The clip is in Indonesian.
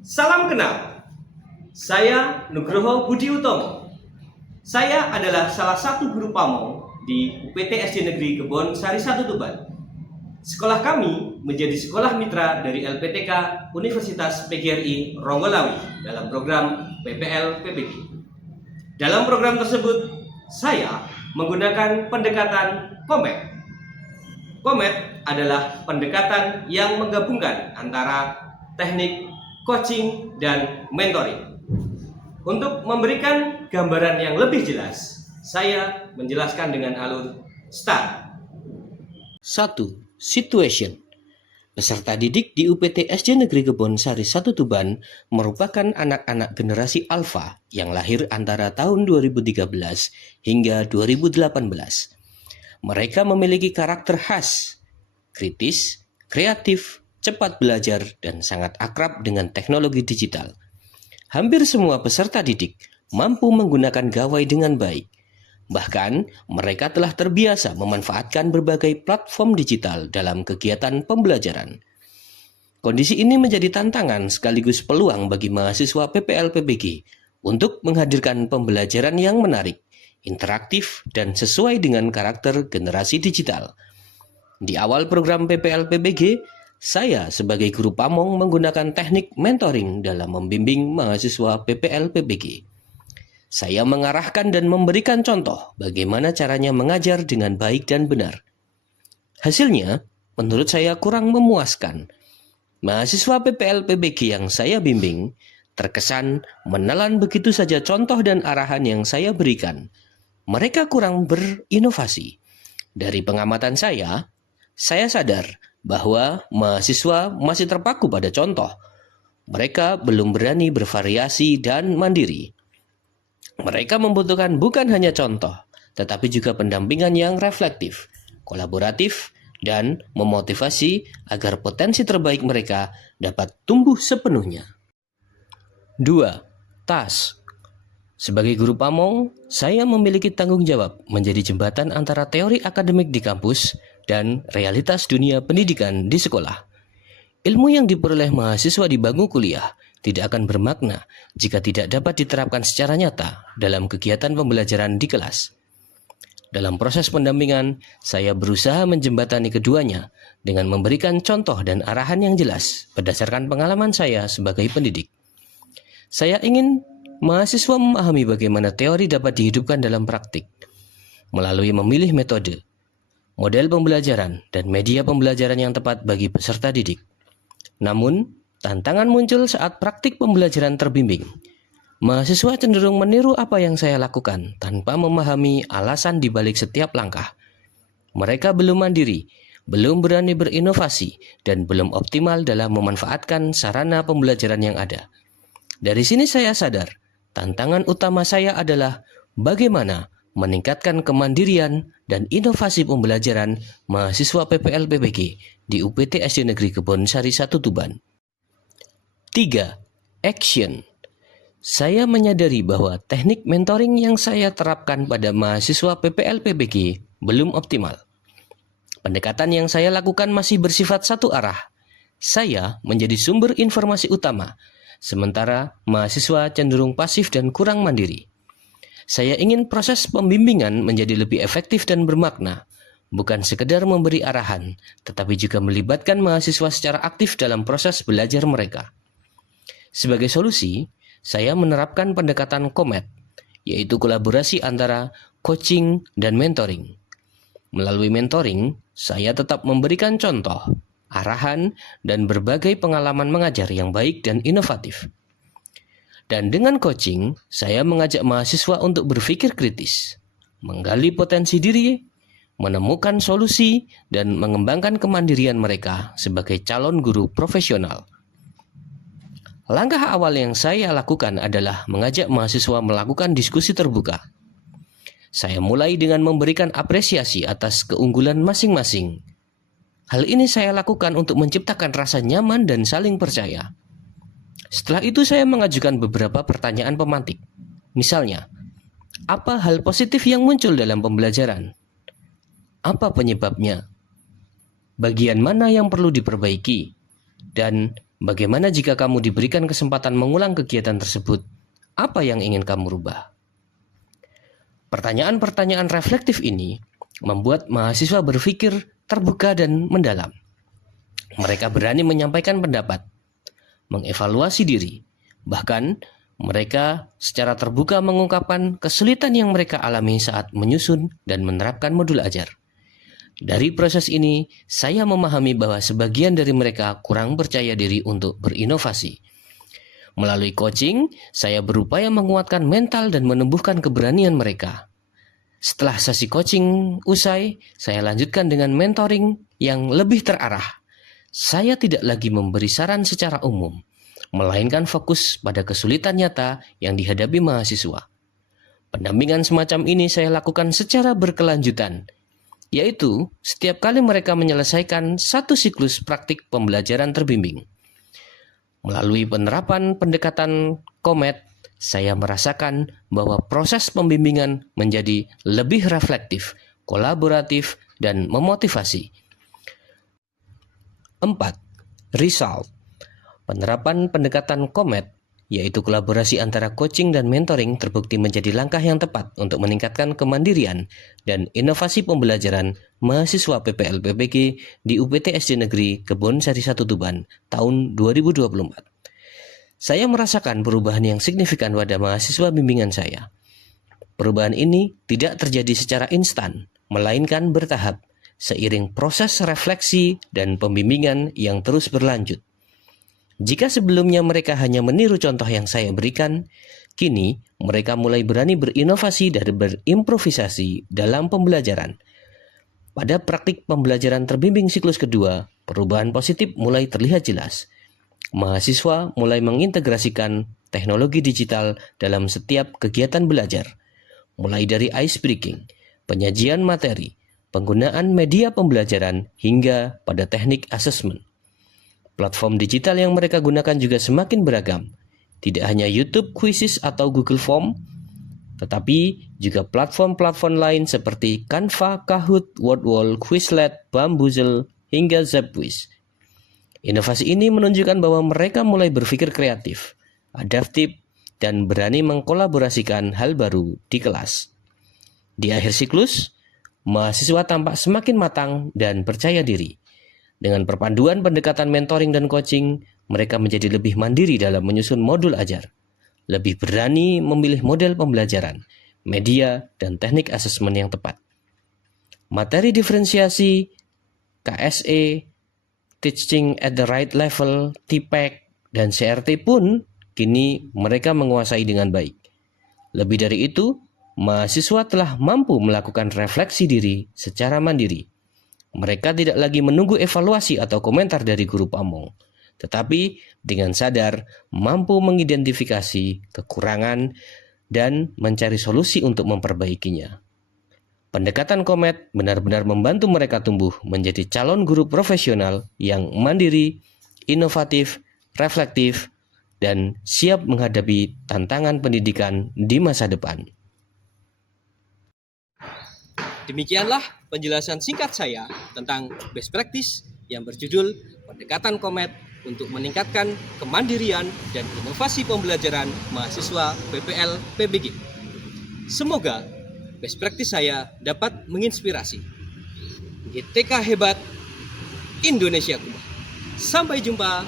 Salam kenal, saya Nugroho Budi Utomo. Saya adalah salah satu guru pamong di UPT SD Negeri Kebon Sari 1 Tuban. Sekolah kami menjadi sekolah mitra dari LPTK Universitas PGRI Ronggolawi dalam program PPL PPG. Dalam program tersebut, saya menggunakan pendekatan Komet. Komet adalah pendekatan yang menggabungkan antara teknik coaching dan mentoring. Untuk memberikan gambaran yang lebih jelas, saya menjelaskan dengan alur STAR. 1. Situation. Peserta didik di UPT SD Negeri Kebon Sari 1 Tuban merupakan anak-anak generasi alfa yang lahir antara tahun 2013 hingga 2018. Mereka memiliki karakter khas, kritis, kreatif, cepat belajar, dan sangat akrab dengan teknologi digital. Hampir semua peserta didik mampu menggunakan gawai dengan baik. Bahkan, mereka telah terbiasa memanfaatkan berbagai platform digital dalam kegiatan pembelajaran. Kondisi ini menjadi tantangan sekaligus peluang bagi mahasiswa PPL PPG untuk menghadirkan pembelajaran yang menarik, interaktif, dan sesuai dengan karakter generasi digital. Di awal program PPL PPG, saya sebagai guru pamong menggunakan teknik mentoring dalam membimbing mahasiswa PPL PPG. Saya mengarahkan dan memberikan contoh bagaimana caranya mengajar dengan baik dan benar. Hasilnya, menurut saya kurang memuaskan. Mahasiswa PPL PPG yang saya bimbing terkesan menelan begitu saja contoh dan arahan yang saya berikan. Mereka kurang berinovasi. Dari pengamatan saya sadar bahwa mahasiswa masih terpaku pada contoh. Mereka belum berani bervariasi dan mandiri. Mereka membutuhkan bukan hanya contoh, tetapi juga pendampingan yang reflektif, kolaboratif, dan memotivasi agar potensi terbaik mereka dapat tumbuh sepenuhnya. 2. Task. Sebagai guru pamong, saya memiliki tanggung jawab menjadi jembatan antara teori akademik di kampus dan realitas dunia pendidikan di sekolah. Ilmu yang diperoleh mahasiswa di bangku kuliah tidak akan bermakna jika tidak dapat diterapkan secara nyata dalam kegiatan pembelajaran di kelas. Dalam proses pendampingan, saya berusaha menjembatani keduanya dengan memberikan contoh dan arahan yang jelas berdasarkan pengalaman saya sebagai pendidik. Saya ingin mahasiswa memahami bagaimana teori dapat dihidupkan dalam praktik melalui memilih metode, model pembelajaran, dan media pembelajaran yang tepat bagi peserta didik. Namun, tantangan muncul saat praktik pembelajaran terbimbing. Mahasiswa cenderung meniru apa yang saya lakukan tanpa memahami alasan di balik setiap langkah. Mereka belum mandiri, belum berani berinovasi, dan belum optimal dalam memanfaatkan sarana pembelajaran yang ada. Dari sini saya sadar, tantangan utama saya adalah bagaimana meningkatkan kemandirian dan inovasi pembelajaran mahasiswa PPL PPG di UPT SD Negeri Kebon Sari 1 Tuban. 3. Action. Saya menyadari bahwa teknik mentoring yang saya terapkan pada mahasiswa PPL PPG belum optimal. Pendekatan yang saya lakukan masih bersifat satu arah. Saya menjadi sumber informasi utama, sementara mahasiswa cenderung pasif dan kurang mandiri. Saya ingin proses pembimbingan menjadi lebih efektif dan bermakna, bukan sekedar memberi arahan, tetapi juga melibatkan mahasiswa secara aktif dalam proses belajar mereka. Sebagai solusi, saya menerapkan pendekatan Komet, yaitu kolaborasi antara coaching dan mentoring. Melalui mentoring, saya tetap memberikan contoh, arahan, dan berbagai pengalaman mengajar yang baik dan inovatif. Dan dengan coaching, saya mengajak mahasiswa untuk berpikir kritis, menggali potensi diri, menemukan solusi, dan mengembangkan kemandirian mereka sebagai calon guru profesional. Langkah awal yang saya lakukan adalah mengajak mahasiswa melakukan diskusi terbuka. Saya mulai dengan memberikan apresiasi atas keunggulan masing-masing. Hal ini saya lakukan untuk menciptakan rasa nyaman dan saling percaya. Setelah itu saya mengajukan beberapa pertanyaan pemantik. Misalnya, apa hal positif yang muncul dalam pembelajaran? Apa penyebabnya? Bagian mana yang perlu diperbaiki? Dan Bagaimana jika kamu diberikan kesempatan mengulang kegiatan tersebut? Apa yang ingin kamu rubah? Pertanyaan-pertanyaan reflektif ini membuat mahasiswa berpikir terbuka dan mendalam. Mereka berani menyampaikan pendapat, mengevaluasi diri, bahkan mereka secara terbuka mengungkapkan kesulitan yang mereka alami saat menyusun dan menerapkan modul ajar. Dari proses ini, saya memahami bahwa sebagian dari mereka kurang percaya diri untuk berinovasi. Melalui coaching, saya berupaya menguatkan mental dan menumbuhkan keberanian mereka. Setelah sesi coaching usai, saya lanjutkan dengan mentoring yang lebih terarah. Saya tidak lagi memberi saran secara umum, melainkan fokus pada kesulitan nyata yang dihadapi mahasiswa. Pendampingan semacam ini saya lakukan secara berkelanjutan, yaitu setiap kali mereka menyelesaikan satu siklus praktik pembelajaran terbimbing. Melalui penerapan pendekatan COMET, saya merasakan bahwa proses pembimbingan menjadi lebih reflektif, kolaboratif, dan memotivasi. 4. Result. Penerapan pendekatan COMET, yaitu kolaborasi antara coaching dan mentoring, terbukti menjadi langkah yang tepat untuk meningkatkan kemandirian dan inovasi pembelajaran mahasiswa PPL PPG di UPT SD Negeri Kebonsari 1 Tuban tahun 2024. Saya merasakan perubahan yang signifikan pada mahasiswa bimbingan saya. Perubahan ini tidak terjadi secara instan, melainkan bertahap, seiring proses refleksi dan pembimbingan yang terus berlanjut. Jika sebelumnya mereka hanya meniru contoh yang saya berikan, kini mereka mulai berani berinovasi dan berimprovisasi dalam pembelajaran. Pada praktik pembelajaran terbimbing siklus kedua, perubahan positif mulai terlihat jelas. Mahasiswa mulai mengintegrasikan teknologi digital dalam setiap kegiatan belajar, mulai dari ice breaking, penyajian materi, penggunaan media pembelajaran, hingga pada teknik asesmen. Platform digital yang mereka gunakan juga semakin beragam, tidak hanya YouTube Quizzes atau Google Form, tetapi juga platform-platform lain seperti Canva, Kahoot, Wordwall, Quizlet, Bamboozle, hingga Zapquiz. Inovasi ini menunjukkan bahwa mereka mulai berpikir kreatif, adaptif, dan berani mengkolaborasikan hal baru di kelas. Di akhir siklus, mahasiswa tampak semakin matang dan percaya diri. Dengan perpaduan pendekatan mentoring dan coaching, mereka menjadi lebih mandiri dalam menyusun modul ajar, lebih berani memilih model pembelajaran, media, dan teknik asesmen yang tepat. Materi diferensiasi, KSE, Teaching at the Right Level, TPEC, dan CRT pun kini mereka menguasai dengan baik. Lebih dari itu, mahasiswa telah mampu melakukan refleksi diri secara mandiri. Mereka tidak lagi menunggu evaluasi atau komentar dari guru pamong, tetapi dengan sadar mampu mengidentifikasi kekurangan dan mencari solusi untuk memperbaikinya. Pendekatan COMET benar-benar membantu mereka tumbuh menjadi calon guru profesional yang mandiri, inovatif, reflektif, dan siap menghadapi tantangan pendidikan di masa depan. Demikianlah penjelasan singkat saya tentang best practice yang berjudul Pendekatan COMET untuk meningkatkan kemandirian dan inovasi pembelajaran mahasiswa PPL PBG. Semoga best practice saya dapat menginspirasi. GTK hebat, Indonesia kuat. Sampai jumpa